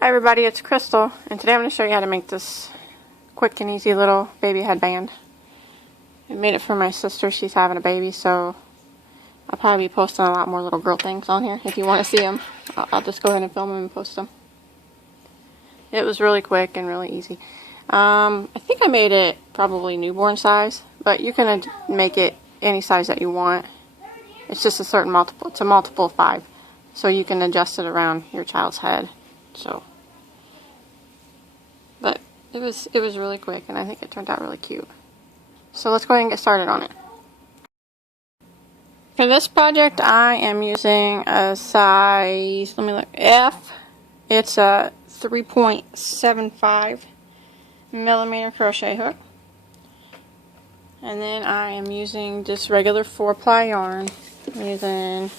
Hi everybody, it's Crystal, and today I'm going to show you how to make this quick and easy little baby headband. I made it for my sister. She's having a baby, so I'll probably be posting a lot more little girl things on here. If you want to see them, I'll just go ahead and film them and post them. It was really quick and really easy. I think I made it probably newborn size, but you can make it any size that you want. It's just a certain multiple. It's a multiple of 5, so you can adjust it around your child's head. So, but it was really quick, and I think it turned out really cute. So let's go ahead and get started on it. For this project, I am using a size, let me look, F. It's a 3.75 millimeter crochet hook, and then I am using just regular 4-ply yarn. I'm using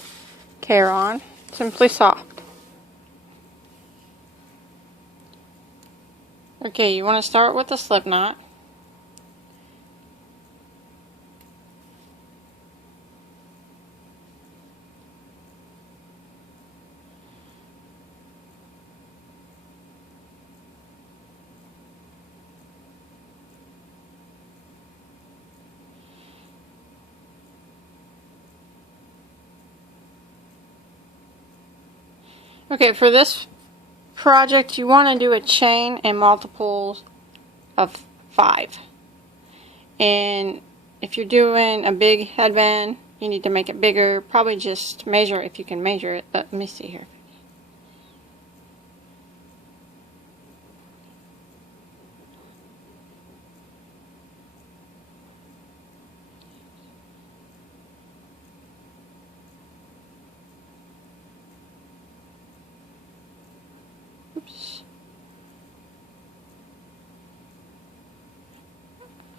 Caron, Simply Soft. Okay, you want to start with the slip knot. Okay, for this project, you want to do a chain in multiples of 5. And if you're doing a big headband, you need to make it bigger. Probably just measure if you can measure it, but let me see here. Oops.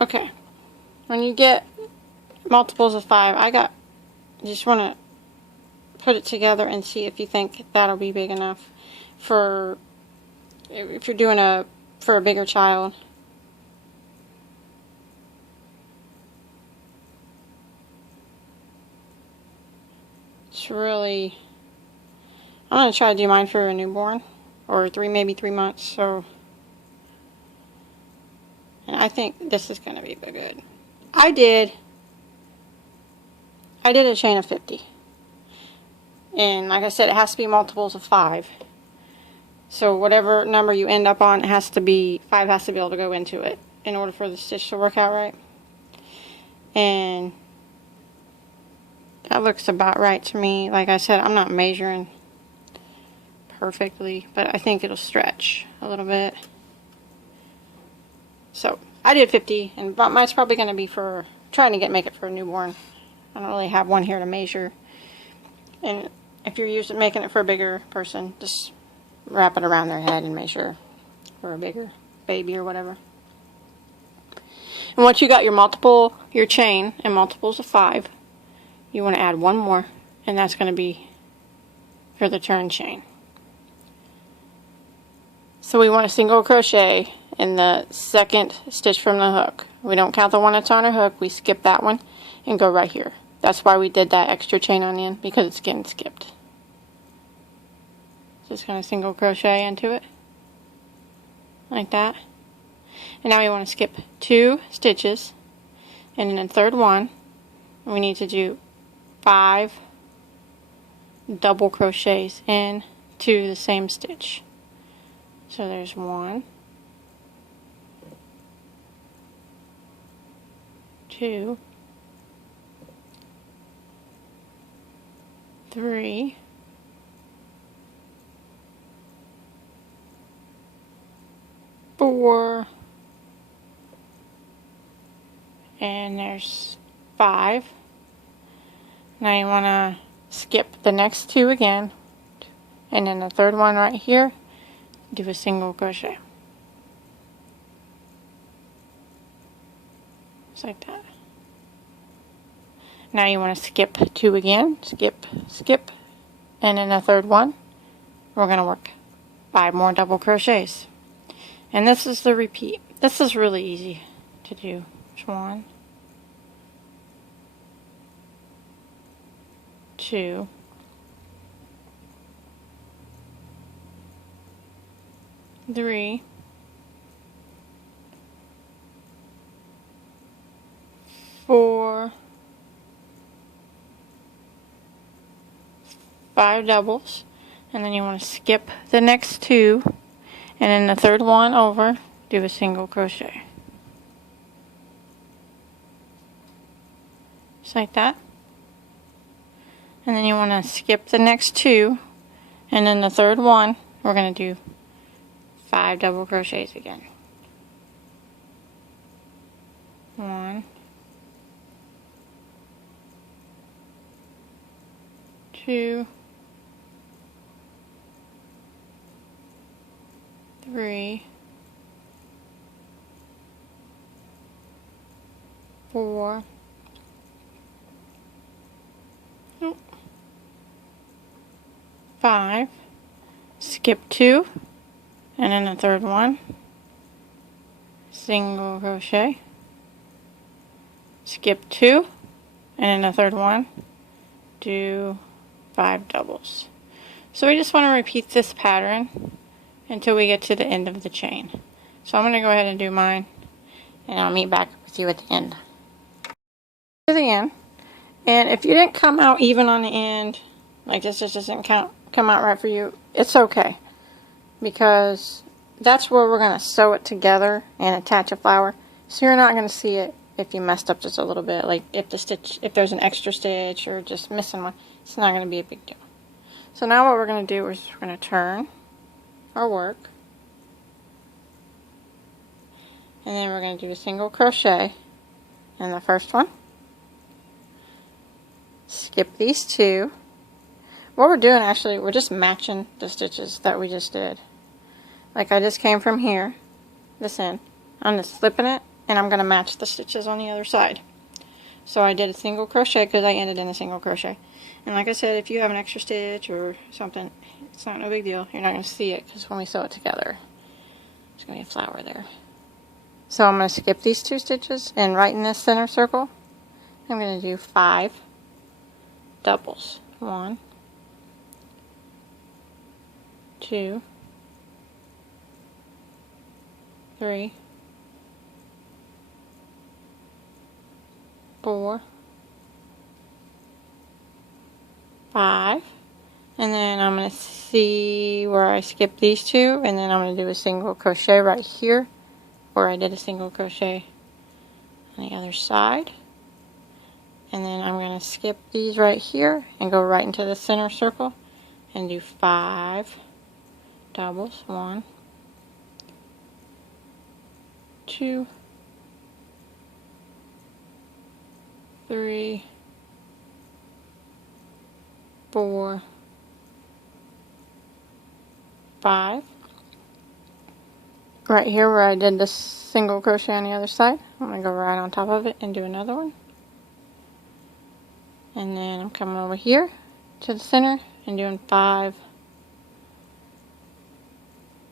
Okay, when you get multiples of 5, you just want to put it together and see if you think that'll be big enough for if you're doing for a bigger child. It's really, I'm going to try to do mine for a newborn, or maybe 3 months, so, and I think this is going to be good. I did a chain of 50, and like I said, it has to be multiples of 5, so whatever number you end up on, 5 has to be able to go into it in order for the stitch to work out right, and that looks about right to me. Like I said, I'm not measuring perfectly, but I think it'll stretch a little bit. So I did 50, and mine's probably going to be for trying to make it for a newborn. I don't really have one here to measure. And if you're making it for a bigger person, just wrap it around their head and measure for a bigger baby or whatever. And once you got your chain in multiples of 5, you want to add one more, and that's going to be for the turn chain. So we want a single crochet in the second stitch from the hook. We don't count the one that's on our hook, we skip that one and go right here. That's why we did that extra chain on the end, because it's getting skipped. Just going to single crochet into it, like that. And now we want to skip 2 stitches, and in the third one, we need to do 5 double crochets into the same stitch. So there's 1, 2, 3, 4, and there's 5. Now you want to skip the next 2 again, and then the third one right here, do a single crochet. Just like that. Now you want to skip 2 again, skip, and in the third one, we're going to work 5 more double crochets. And this is the repeat. This is really easy to do. There's 1, 2, 3, 4, 5 doubles, and then you want to skip the next 2, and then the third one over, do a single crochet. Just like that. And then you want to skip the next 2, and then the third one, we're going to do 5 double crochets again. 1, 2, 3, 4, 5, skip 2, and then the third one, single crochet, skip 2, and then the third one, do 5 doubles. So we just want to repeat this pattern until we get to the end of the chain. So I'm going to go ahead and do mine, and I'll meet back with you at the end. To the end, and if you didn't come out even on the end, like this just doesn't come out right for you, it's okay, because that's where we're going to sew it together and attach a flower, so you're not going to see it if you messed up just a little bit, like if there's an extra stitch or just missing one. It's not going to be a big deal. So now what we're going to do is we're going to turn our work, and then we're going to do a single crochet in the first one, skip these 2. What we're doing, actually, we're just matching the stitches that we just did. Like I just came from here, this end, I'm just slipping it, and I'm going to match the stitches on the other side. So I did a single crochet because I ended in a single crochet. And like I said, if you have an extra stitch or something, it's not no big deal. You're not going to see it because when we sew it together, there's going to be a flower there. So I'm going to skip these 2 stitches, and right in this center circle, I'm going to do 5 doubles. 1, 2, 3, 4, 5, and then I'm going to see where I skipped these 2, and then I'm going to do a single crochet right here where I did a single crochet on the other side, and then I'm going to skip these right here and go right into the center circle and do 5 doubles. 1, 2, 3, 4, 5. Right here where I did the single crochet on the other side, I'm going to go right on top of it and do another one. And then I'm coming over here to the center and doing 5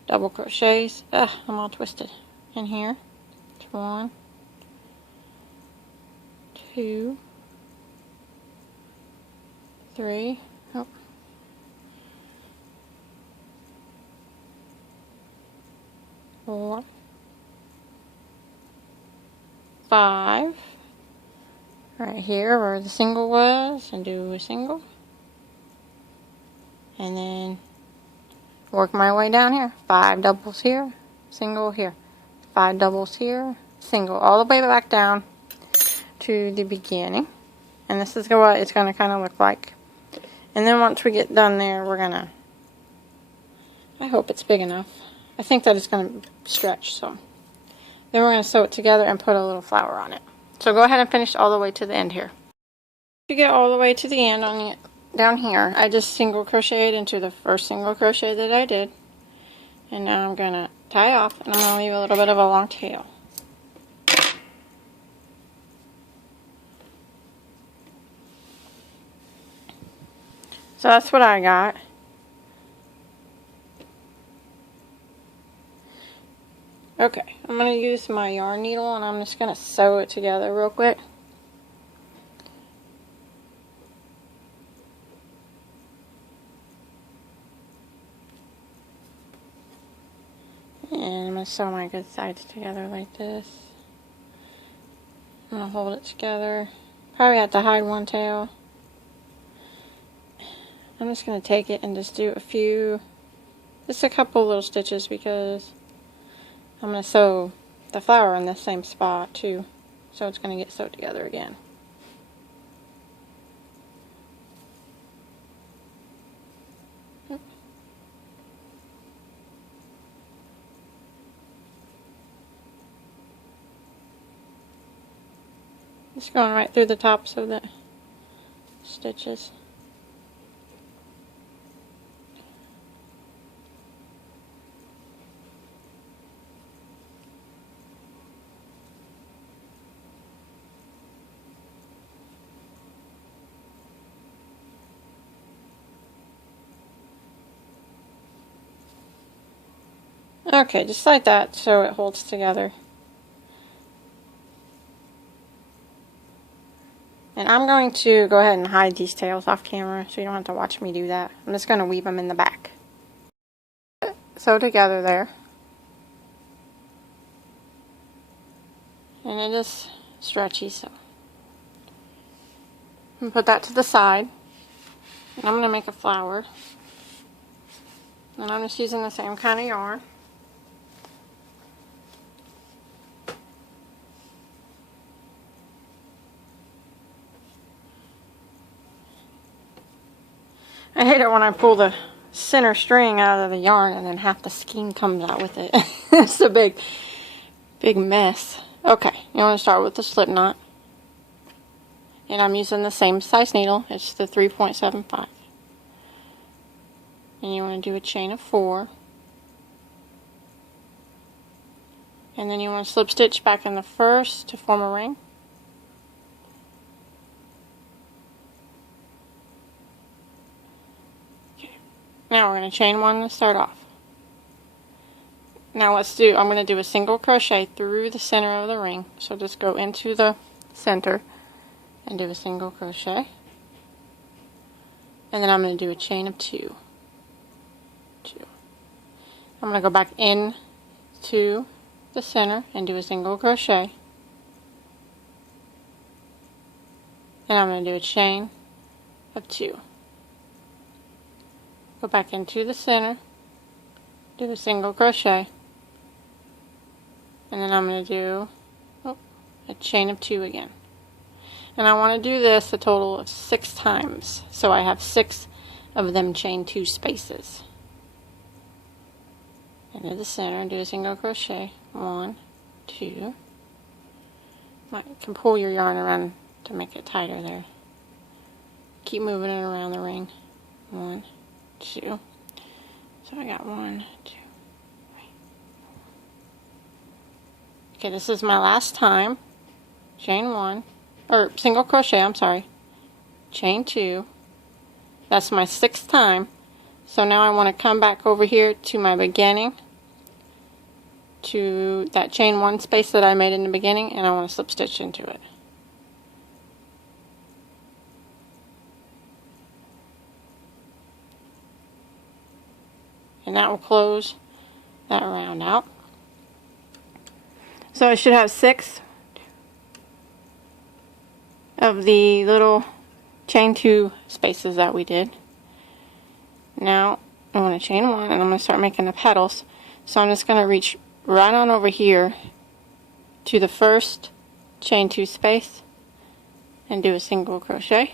double crochets. I'm all twisted in here. 1, 2, 3, 4, 5, right here where the single was, and do a single, and then work my way down here. 5 doubles here, single here, 5 doubles here, single, all the way back down to the beginning. And this is what it's going to kind of look like. And then once we get done there, we're going to, I hope it's big enough. I think that it's going to stretch, so. Then we're going to sew it together and put a little flower on it. So go ahead and finish all the way to the end here. To get all the way to the end on the, down here, I just single crocheted into the first single crochet that I did. And now I'm going to tie off, and I'm going to leave a little bit of a long tail. So that's what I got. Okay, I'm going to use my yarn needle, and I'm just going to sew it together real quick. going to sew my good sides together like this. I'm going to hold it together. Probably have to hide one tail. I'm just going to take it and just do just a couple little stitches, because I'm going to sew the flower in the same spot too. So it's going to get sewed together again. Just going right through the tops of the stitches. Okay, just like that, so it holds together. And I'm going to go ahead and hide these tails off camera, so you don't have to watch me do that. I'm just going to weave them in the back. Sew together there. And it is stretchy, so I'm going to put that to the side. And I'm going to make a flower. And I'm just using the same kind of yarn. I hate it when I pull the center string out of the yarn and then half the skein comes out with it. It's a big mess. Okay, you want to start with the slip knot. And I'm using the same size needle. It's the 3.75. And you want to do a chain of 4. And then you want to slip stitch back in the first to form a ring. Now we're going to chain 1 to start off. Now I'm going to do a single crochet through the center of the ring. So just go into the center and do a single crochet. And then I'm going to do a chain of 2. I'm going to go back in to the center and do a single crochet. And I'm going to do a chain of 2. Go back into the center, do a single crochet, and then I'm going to do a chain of 2 again. And I want to do this a total of 6 times, so I have 6 of them chain 2 spaces. Into the center, do a single crochet, 1, 2. You can pull your yarn around to make it tighter there. Keep moving it around the ring. 1, 2. So I got 1, 2, 3. Okay, this is my last time. Chain 1, or single crochet, I'm sorry. Chain 2. That's my 6th time. So now I want to come back over here to my beginning, to that chain 1 space that I made in the beginning, and I want to slip stitch into it. And that will close that round out. So I should have 6 of the little chain 2 spaces that we did. Now I'm going to chain 1 and I'm going to start making the petals. So I'm just going to reach right on over here to the first chain 2 space and do a single crochet.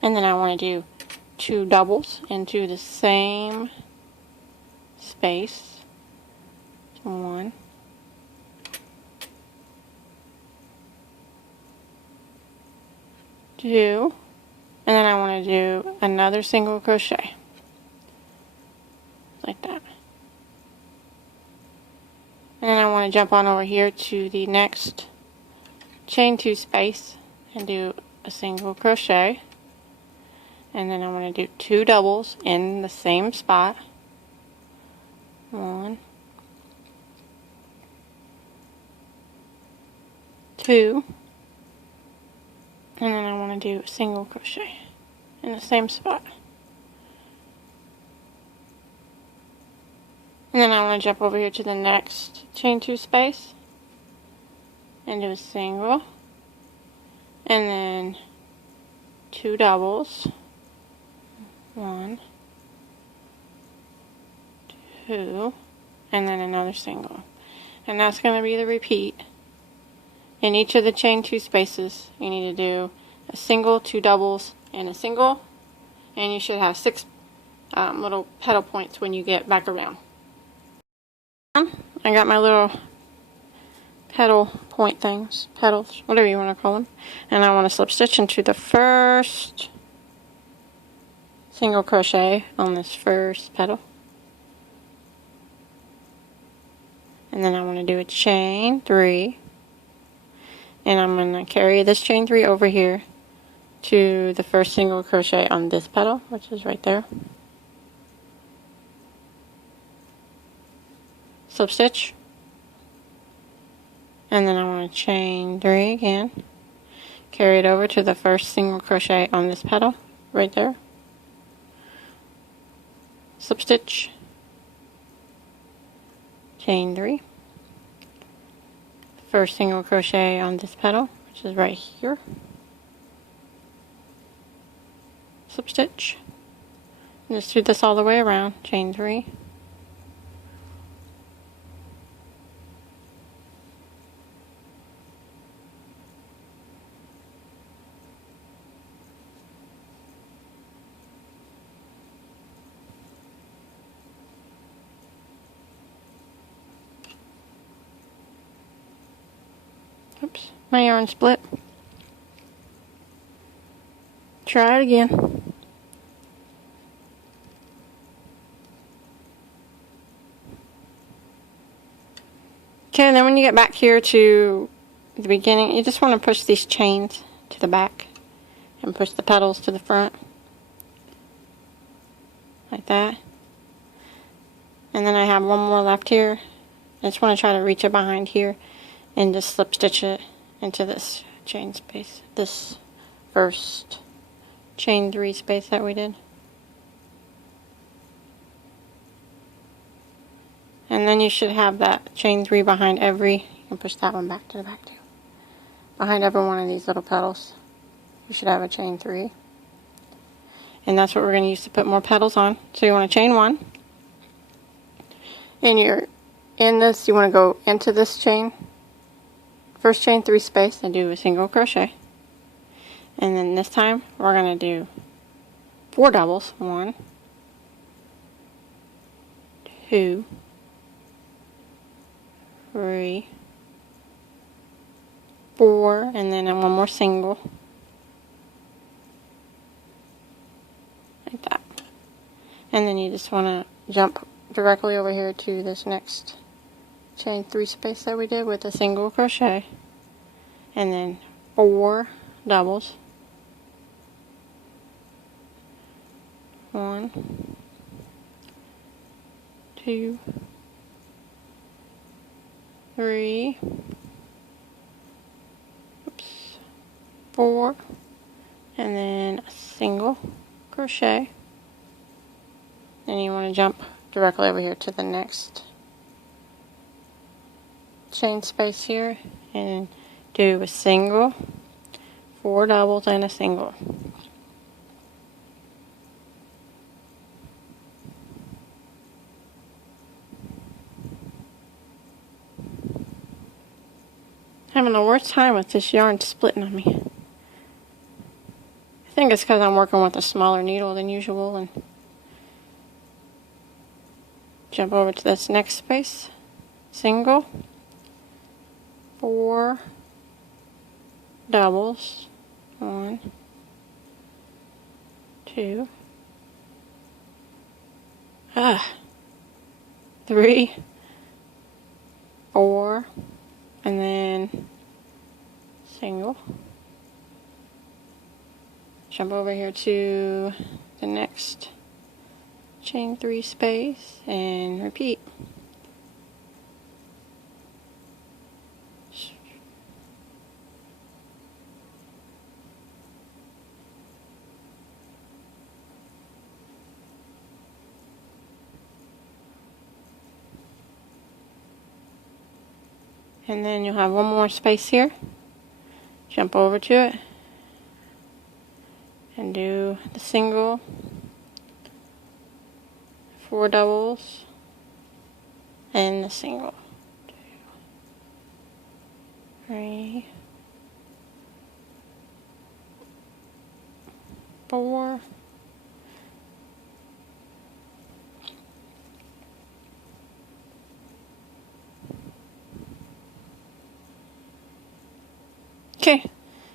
And then I want to do 2 doubles into the same space. 1, 2, and then I want to do another single crochet like that. And then I want to jump on over here to the next chain 2 space and do a single crochet. And then I want to do 2 doubles in the same spot. 1, 2, and then I want to do a single crochet in the same spot. And then I want to jump over here to the next chain 2 space and do a single, and then 2 doubles, 1, 2, and then another single. And that's going to be the repeat. In each of the chain 2 spaces, you need to do a single, 2 doubles, and a single, and you should have 6 little petal points when you get back around. I got my little petal point things, petals, whatever you want to call them, and I want to slip stitch into the first single crochet on this first petal, and then I want to do a chain 3, and I'm going to carry this chain 3 over here to the first single crochet on this petal, which is right there. Slip stitch, and then I want to chain 3 again, carry it over to the first single crochet on this petal right there, slip stitch, chain 3, first single crochet on this petal, which is right here, slip stitch, and just do this all the way around, chain 3, oops, my yarn split. Try it again. Okay, and then when you get back here to the beginning, you just want to push these chains to the back and push the petals to the front. Like that. And then I have one more left here. I just want to try to reach it behind here and just slip stitch it into this chain space, this first chain 3 space that we did. And then you should have that chain 3 behind every, you can push that one back to the back too, behind every one of these little petals. You should have a chain 3. And that's what we're going to use to put more petals on. So you want to chain 1, and you're in this, you want to go into this chain, first chain 3 space, and do a single crochet. And then this time we're going to do 4 doubles, 1, 2, 3, 4, and then one more single, like that. And then you just want to jump directly over here to this next chain 3 space that we did with a single crochet, and then 4 doubles, 1, 2, 3, 4, and then a single crochet. Then you want to jump directly over here to the next chain space here and do a single, 4 doubles, and a single. Having the worst time with this yarn splitting on me. I think it's because I'm working with a smaller needle than usual. And jump over to this next space, single, 4 doubles, 1, 2, 3, 4, and then single. Jump over here to the next chain 3 space and repeat. And then you'll have one more space here. Jump over to it and do the single, 4 doubles, and the single. 2, 3, 4. Okay,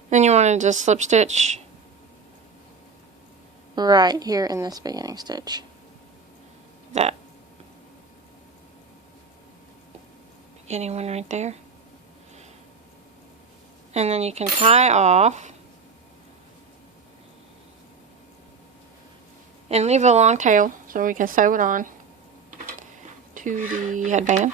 then you want to just slip stitch right here in this beginning stitch. That beginning one right there. And then you can tie off and leave a long tail so we can sew it on to the headband.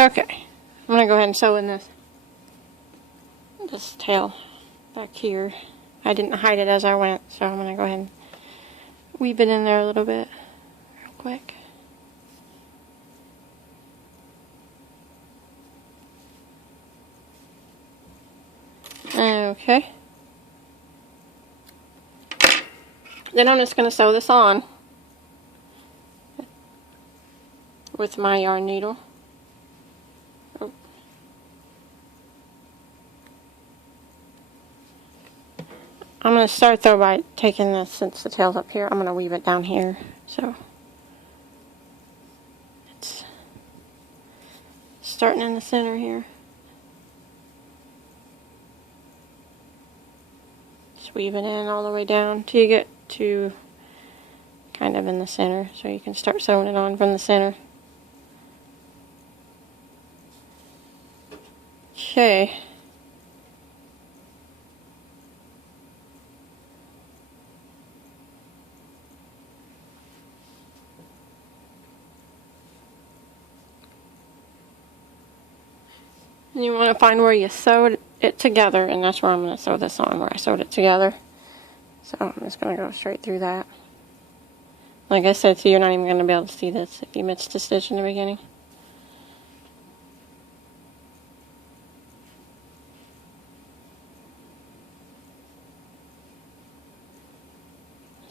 Okay, I'm going to go ahead and sew in this tail back here. I didn't hide it as I went, so I'm going to go ahead and weave it in there a little bit real quick. Okay. Then I'm just going to sew this on with my yarn needle. I'm going to start though by taking this, since the tail's up here, I'm going to weave it down here. So it's starting in the center here. Just weave it in all the way down till you get to kind of in the center, so you can start sewing it on from the center. Okay. And you want to find where you sewed it together, and that's where I'm going to sew this on, where I sewed it together. So I'm just going to go straight through that. Like I said, so you're not even going to be able to see this if you missed a stitch in the beginning.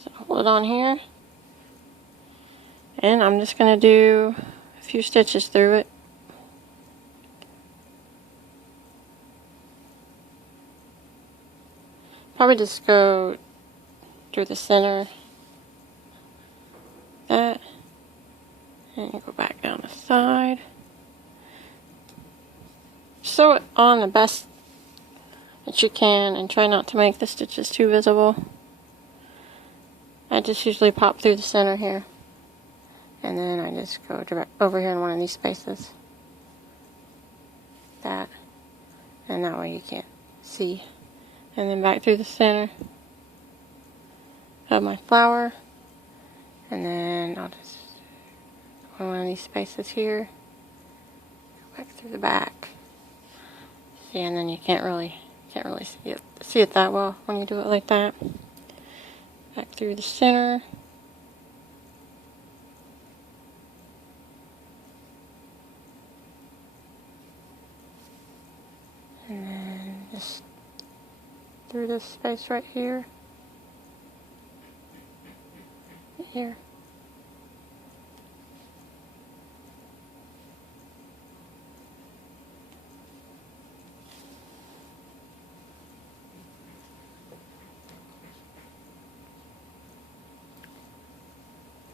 So hold it on here. And I'm just going to do a few stitches through it. Probably just go through the center, that, and go back down the side. Sew it on the best that you can and try not to make the stitches too visible. I just usually pop through the center here, and then I just go direct over here in one of these spaces. That, and that way you can't see. And then back through the center of my flower, and then I'll just go in one of these spaces here, go back through the back. See, and then you can't really see it that well when you do it like that. Back through the center. And then just through this space right here. Here.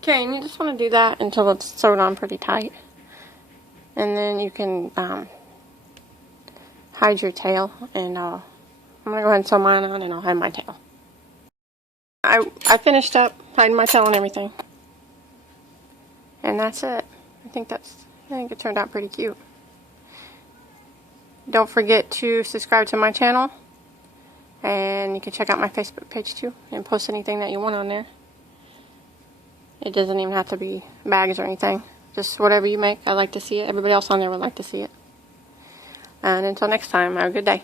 Okay, and you just want to do that until it's sewed on pretty tight. And then you can hide your tail, and I'm going to go ahead and sew mine on, and I'll hide my tail. I finished up hiding my tail and everything. And that's it. I think it turned out pretty cute. Don't forget to subscribe to my channel, and you can check out my Facebook page too and post anything that you want on there. It doesn't even have to be bags or anything. Just whatever you make. I like to see it. Everybody else on there would like to see it. And until next time, have a good day.